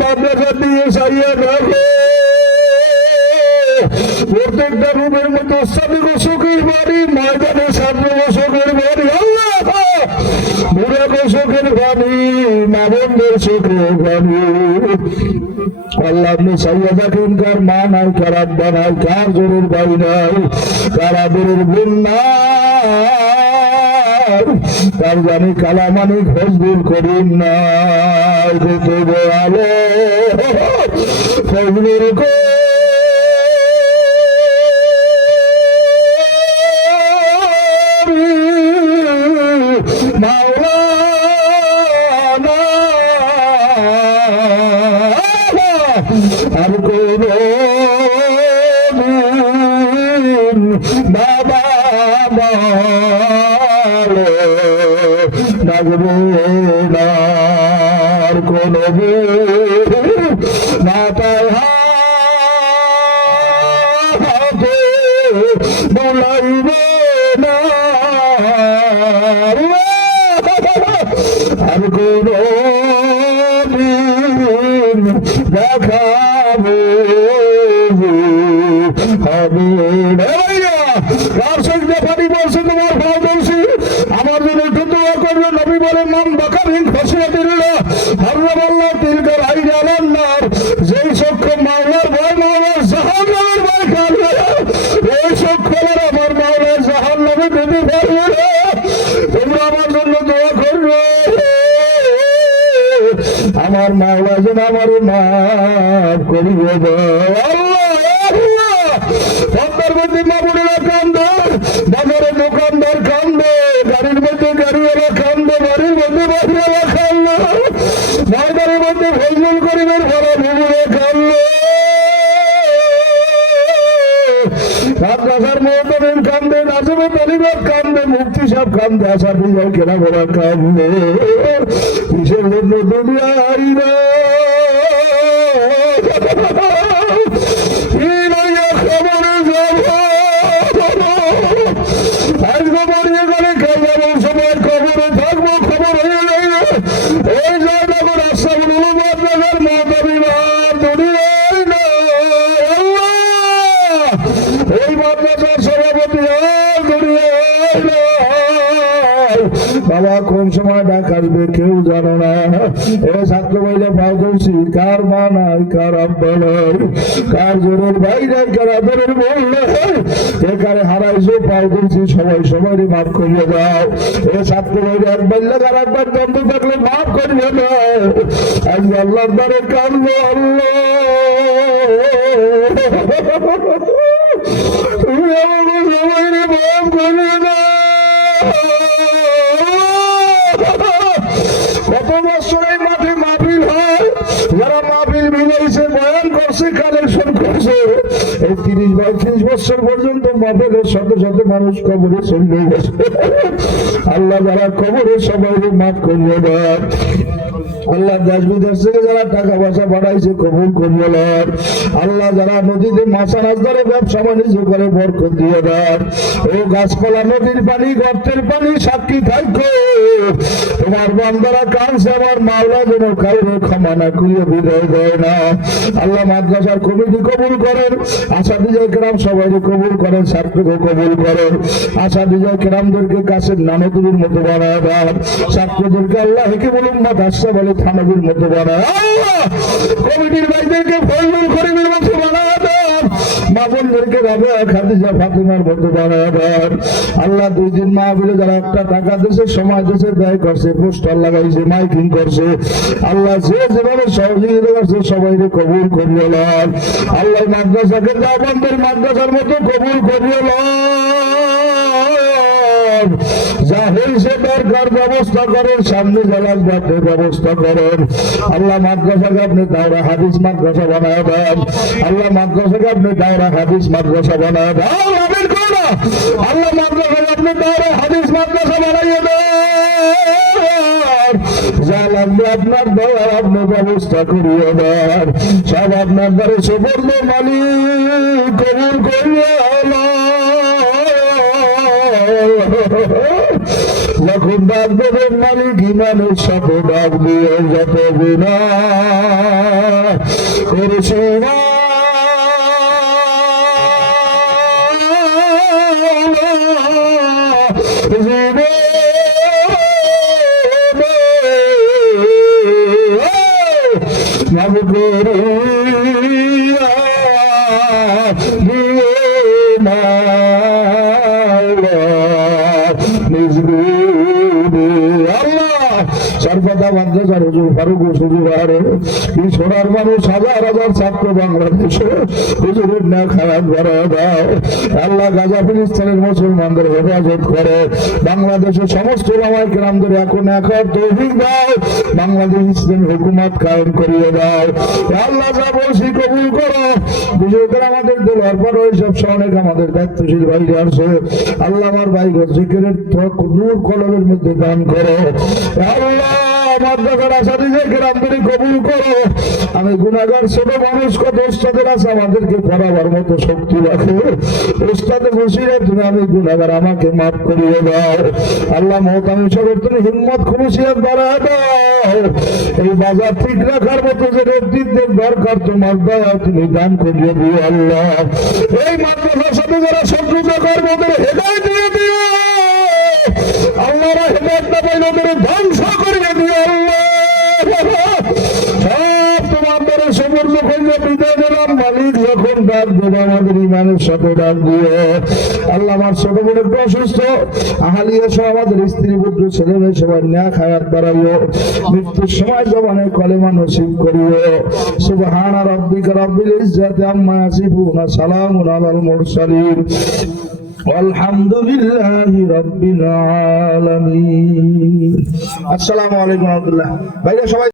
মাদ্রাসা দিয়ে সাইয়া রাখো। প্রত্যেকটা রুমের মধ্যে ওস্তাদি গোসকের বাড়ি, ময়দানে ছাত্র গোসকের বাড়ি, আল্লাহ বুড়া গোসকের বাড়ি, মা বোনদের চোখের বাড়ি। আল্লাহ আপনি সাইয়া দেখেন কার মা নাই, কার আব্বা নাই, কার জোরের ভাই নাই, কার আদরের বোন নাই, তার জানি কালামানি ফজলুল করিম নাই, কত আলো ফজলুল আর কোন বাবা ডাকবো না, আর কোন মাথায় হাতে বলাইব না, আর কোন দেখাবো হবে পানি বলছে তোমার ভাব বলছি আমার জন্য একটু দোয়া করবে। নবী বলে মান বাকারিন খসিয়াতিল্লাহ হারামাল্লাহ তিলকার আইয়াল নার, যেই সক্ষম মাওলার ভয় মাওলার জাহান্নামের ভয় খাবে, এই সক্ষমের আমার মাওলার জাহান্নামে দিতে পারবে না। তোমরা আমার জন্য দোয়া করবে আমার মাওলা যেন আমার মাফ করিবে। পদ্মার মধ্যে মামুনেরা কান্দে, বাজারে দোকানদার কান্দে, গাড়ির মধ্যে গাড়িওয়ালা কান্দে, বাড়ির মধ্যে বাড়িওয়ালা কান্দে, ময়দানের মধ্যে ফজলুল করিমের ভরা ভুবুরে কান্দে, মাদ্রাসার মোহতামিম কান্দে, নাজিমে তালিবাত কান্দে, মুফতি সাহেব কান্দে, আসামি যায় কেনা ভরা কান্দে। কিসের জন্য দুনিয়ায় না বাবা কোন সময় ডাক আসবে কেউ জানো না। এ ছাত্র ভাইরা পাও করছি, কার মা নাই, কার আব্বা নাই, কার জোরের ভাই নাই, কার আদরের বোন নাই, এ কারে হারাইছো পাও করছি, সবাই সবাই মাফ করিয়ে দাও। এ ছাত্র ভাইরা একবার লাগার একবার দ্বন্দ্ব থাকলে মাফ করিয়ে দাও। আজ আল্লাহর দ্বারে কাঁদবো, আল্লাহ তুমি আমাকে সবাই মাফ করিয়ে দাও। কত বছর এই মাঠে মাহফিল হয়, যারা মাহফিল মিলাইছে, বয়ান করছে, কালেকশন করছে, এই 30-35 বছর পর্যন্ত মাহফিলের সাথে সাথে মানুষ কবরে চলে গেছে। আল্লাহ যারা কবরে সবাই মাফ করিয়ে দেন। আল্লাহ দেশ বিদেশ থেকে যারা টাকা পয়সা বাড়াইছে কবুল করিয়ে দেন। আল্লাহ যারা নদীতে মাছা মাছ ধরে ব্যবসা বাণিজ্য করে বরকত দিয়ে দেন। ও গাছপালা, নদীর পানি, গর্তের পানি সাক্ষী থাকো তোমার বান্দারা কাঁদছে, আমার মাওলা যেন কাউরে ক্ষমা না করিয়ে বিদায় দেয় না। আল্লাহ মাদ্রাসার কমিটি কবুল করেন, আসাদিজা কেরাম সবাই কবুল করেন, ছাত্রকে কবুল করেন, আসাদিজা কেরামদেরকে কাছের নানতুবির মতো বানায় দেন, ছাত্রদেরকে আল্লাহ হিকিমুল উম্মাত আশরাফ থানবীর মতো বানায়, আল্লাহ কমিটির ভাইদেরকে ফজলুল করিমের মতো বানায় দেন, মা বোনদেরকে রাবেয়া খাদিজা ফাতিমার মতো বানায় দেন। আল্লাহ 2 দিন মাহফিলে যারা একটা টাকা দেশে সময় দেশে ব্যয় করছে, পোস্টার লাগাইছে, মাইকিং করছে, আল্লাহ যে যেভাবে সহযোগিতা করছে সবাইকে কবুল করিয়ে নেন। আল্লাহ মাদ্রাসাকে দাওয়ানদের মাদ্রাসার মতো কবুল করিয়ে নেন। যা হয়েছে দরকার ব্যবস্থা করেন, সামনে জালাল বাদের ব্যবস্থা করেন। আল্লাহ মাদ্রাসাকে আপনি দাওরা হাদিস মাদ্রাসা বানায় দেন। আল্লাহ মাদ্রাসাকে আপনি দাওরা হাদিস মাদ্রাসা বানায় দেন। আল্লাহ মাদ্রাসাকে আপনি দাওরা হাদিস মাদ্রাসা বানাইয়ে দেন। যা লাগবে আপনার দয়া আপনি ব্যবস্থা করিয়ে দেন। সব আপনার দ্বারা সুবর্ণ মালিক কবুল করিয়ে যখন ডাক দেবেন মালিক ইমানের সাথে ডাক দিয়ে যত বিনা করেছে না চারপাতা মাদ্রাসার হুজুর ফারুক হুজুর আরে কি সোনার মানুষ হাজার হাজার ছাত্র বাংলাদেশে হুজুরের না খারাপ বাড়ায় দাও আল্লাহ গাজা ফিলিস্তিনের মুসলমানদের হেফাজত করে বাংলাদেশের সমস্ত ওলামায়ে কেরামদের এখন এক তৌফিক দাও বাংলাদেশ ইসলাম হুকুমত কায়েম করিয়ে দাও আল্লাহ যা বলছি কবুল করো বিশেষ করে আমাদের দল অর্পণ সব অনেক আমাদের দায়িত্বশীল ভাইরা আছে আল্লাহ আমার ভাই জিকিরের নূর কলমের মধ্যে দান করো আল্লাহ মাদ্রাসার আসাদিদের কেরামদের কবুল করো আমি গুনাহগার ছোট মানুষ কত ওস্তাদের আছে আমাদেরকে পড়াবার মতো শক্তি রাখো ওস্তাদে বসিরে তুমি আমি গুনাহগার আমাকে মাফ করিয়ে দাও আল্লাহ মহতামি সাহেবের তুমি হিম্মত খুশিয়াত বাড়ায় দাও এই বাজার ঠিক রাখার মতো যে নেতৃত্বের দরকার তোমার দয়া তুমি দান করিয়ে দিও আল্লাহ এই মাদ্রাসার সাথে যারা শত্রুতা করবে ওদের হেদায়েত দিয়ে দিও আল্লাহর হেদায়েত না পাইলে ওদের ধ্বংস করিয়ে দিও আল্লাহ সব তোমাদের সমর্থ করে বিদায় দিলাম মালিক যখন ডাক দেবো আমাদের ইমানের সাথে ডাক দিও আল্লাহ আমার ছোট বোন একটু অসুস্থ আহালিয়া সহ আমাদের স্ত্রী পুত্র ছেলে মেয়ে সবাই ন্যাক হায়াত বাড়াইও মৃত্যুর সময় জবানে কলেমা নসিব করিও সুবহান রাব্বিকা রাব্বিল ইজ্জাতি আম্মা ইয়াসিফুন সালামুন আলাল মুরসালিন আলহামদুলিল্লাহি রাব্বিল আলামিন আসসালামু আলাইকুম ওয়া রাহমাতুল্লাহ ভাইরা সবাই